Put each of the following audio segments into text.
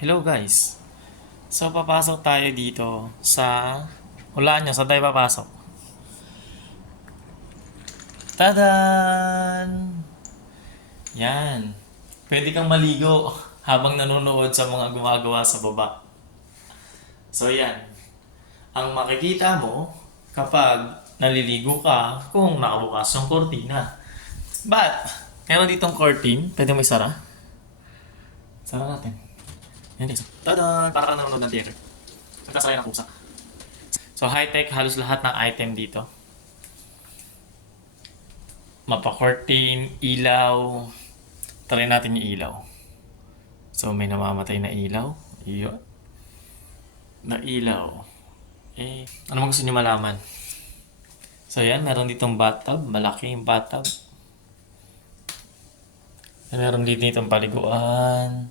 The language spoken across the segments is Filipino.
Hello guys. So papasok tayo dito sa hulaan nyo, saan tayo papasok? Tadan! Yan. Pwede kang maligo habang nanonood sa mga gumagawa sa baba. So yan. Ang makikita mo kapag naliligo ka kung nakabukas yung kortina. But, meron ditong curtain. Pwede mo isara? Sara natin. Yan guys. Tadan! Para ka nanonood ng theater. Nagkasakay ng pusa. So high-tech halos lahat ng item dito. Mapa-curtain, ilaw. Try natin yung ilaw. So may namamatay na ilaw. Iyo. Na ilaw. Ano mo gusto niyo malaman? So yan, meron ditong bathtub. Malaki yung bathtub. Meron ditong paliguan.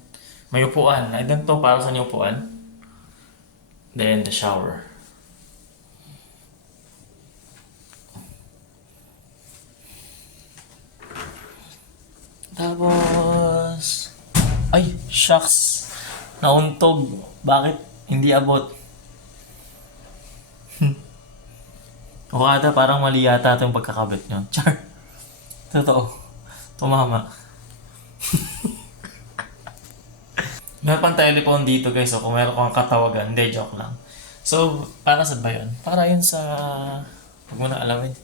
May upuan. I don't know para saan yung upuan. Then the shower. Tapos... Ay, shucks. Nauntog. Bakit hindi abot? Okada, parang mali yata itong pagkakabit nyo. Char. Totoo. Tumama. Meron pang telephone dito guys. So kung meron kang katawagan, hindi, joke lang. So, para sa ba yun? Para yun sa... Huwag mo na alamin.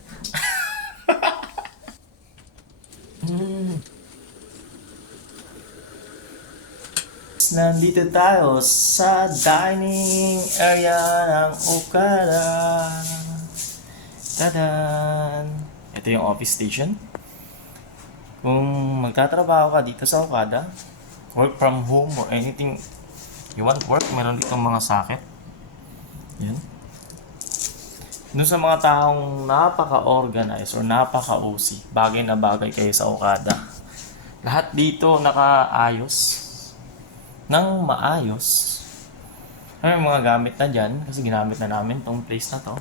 Nandito tayo sa dining area ng Okada. Tadan! Ito yung office station. Kung magtatrabaho ka dito sa Okada, work from home or anything you want work, meron dito mga socket. Yan. Doon sa mga taong napaka-organized or napaka-OC, bagay na bagay kayo sa Okada. Lahat dito nakaayos ng maayos. May mga gamit na dyan kasi ginamit na namin tong place na to.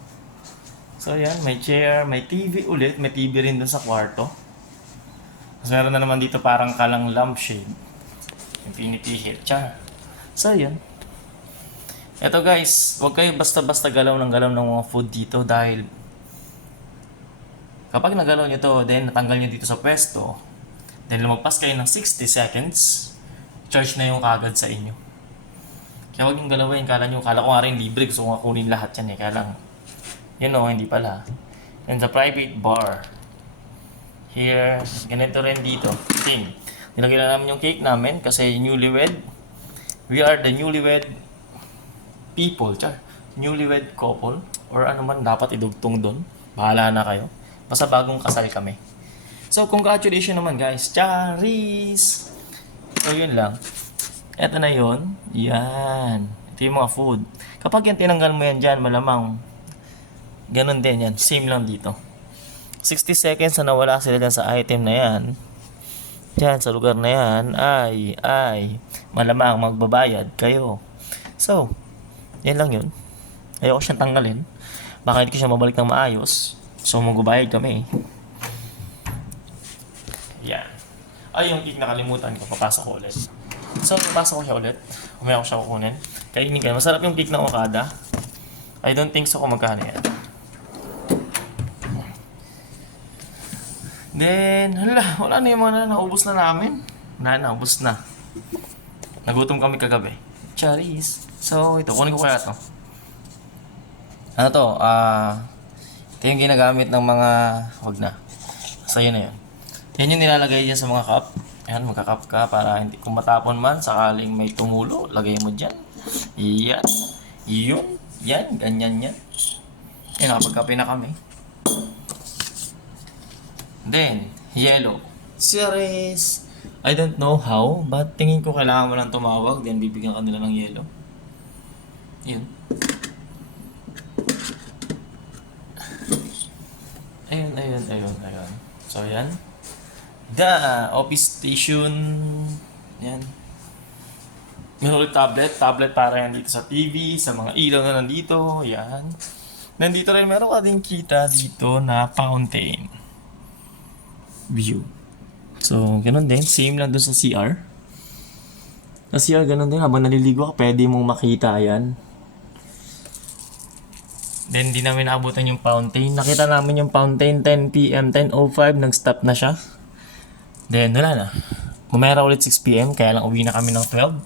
So yan, may chair, may TV ulit, may TV rin dun sa kwarto. Tapos meron na naman dito parang kalang lampshade. Infinity heat, char. So yan. Eto guys, huwag kayo basta-basta galaw ng mga food dito dahil kapag nagalaw nyo to, then natanggal nyo dito sa pwesto, then lumagpas kayo ng 60 seconds, charge na yung kagad sa inyo. Kaya huwag yung galawin, kala ko nga rin libre, gusto ko nga kunin lahat yan eh, kaya lang, hindi pala. And the private bar. Here, ganito rin dito. Thing. Nilagay na namin yung cake namin kasi newlywed. We are the newlywed people, char. Newlywed couple. Or ano man dapat idugtong doon. Bahala na kayo. Basta bagong kasal kami. So, congratulations naman guys. Charis! So, yun lang. Eto na yun. Yan. Ito yung mga food. Kapag yan tinanggal mo yan dyan, malamang ganun din yan. Same lang dito. 60 seconds na nawala sila dyan sa item na yan. Dyan sa lugar na yan ay malamang magbabayad kayo. So, yan lang yun. Ayoko siyang tanggalin. Baka hindi ko siya mabalik ng maayos. So, magbabayad kami. Yan. Ay, yung cake nakalimutan ko. Papasok ko ulit. So, papasok ko siya ulit. Umaya ko siya kukunin. Kainin ka. Masarap yung cake ng Okada. I don't think so kung magkano yan. Then, wala na yung mga naubos na namin. Naubos na. Nagutom kami kagabi. Charis. So, ito. Kunin ko kaya to. Ano to? Ito yung ginagamit ng mga... Wag na. Sa'yo na yun. Yan yung nilalagay dyan sa mga cup. Ayan, magka-cup ka para hindi kung matapon man, sakaling may tumulo, lagay mo dyan. Yan. Yun. Yan. Ganyan yan. Yan, nakapagkape na kami. Then, yellow. Series. I don't know how, but tingin ko kailangan mo lang tumawag, then bibigyan ka nila ng yellow. Yun. Ayun. So, yan. The office station. Yan. Meron ulit tablet para yan dito sa TV, sa mga ilaw na nandito. Yan. Nandito rin meron ka din kita dito na fountain view. So, ganun din. Same lang doon sa CR. Sa CR, ganun din. Habang naliligo ka, pwede mong makita yan. Then, di namin naabutan yung fountain. Nakita namin yung fountain 10 p.m., 10:05, nag-stop na siya. Then, wala na. Mamaya ulit 6 p.m., kaya lang uwi na kami ng 12.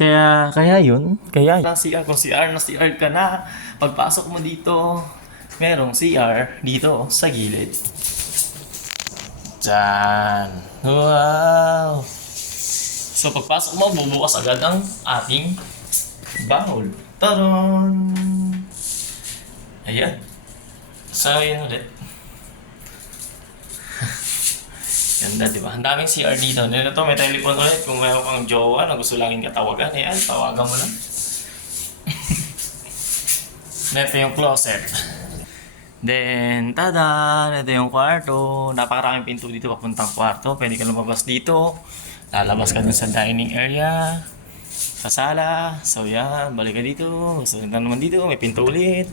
Kaya yun. Kaya CR, kung CR na CR ka na, pagpasok mo dito, merong CR dito sa gilid. Diyan. Wow! So, pagpasok mo, bubukas agad ang ating bowl. Taron! Ayan. So, yun ulit. Ganda, di ba? Ang daming CR dito. Nito, may telephone ulit. Kung mayroon kang jowa na gusto laging katawagan, ayan, tawagan mo lang. Ito yung closet. Then, tada! Ito yung kwarto. Napakaraming pinto dito papuntang kwarto. Pwede ka lumabas dito. Lalabas ka dun sa dining area. Sa sala. So, yan. Balik ka dito. So, ito naman dito. May pinto ulit.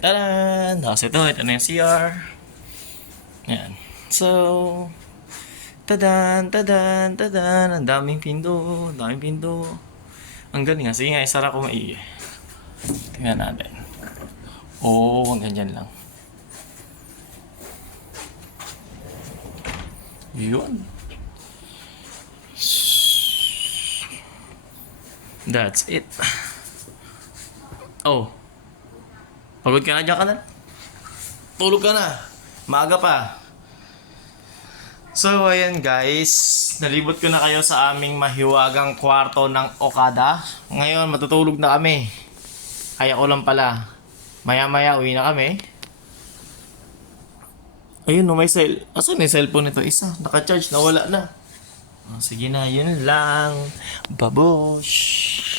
Tada! Tapos ito na yung CR. Yan. So, tadan. Ang daming pinto. Ang galing nga. Sige nga, isara ko maigi. Tingnan natin. Hanggang dyan lang. Yun. That's it. Pagod ka na dyan ka na? Tulog ka na. Maaga pa. So, ayan guys. Nalibot ko na kayo sa aming mahiwagang kwarto ng Okada. Ngayon, matutulog na kami. Kaya ko lang pala. Maya-maya, uwi na kami. Ayun, may cell. Asan yung cellphone nito? Isa. Naka-charge. Nawala na. Sige na, yun lang. Babosh.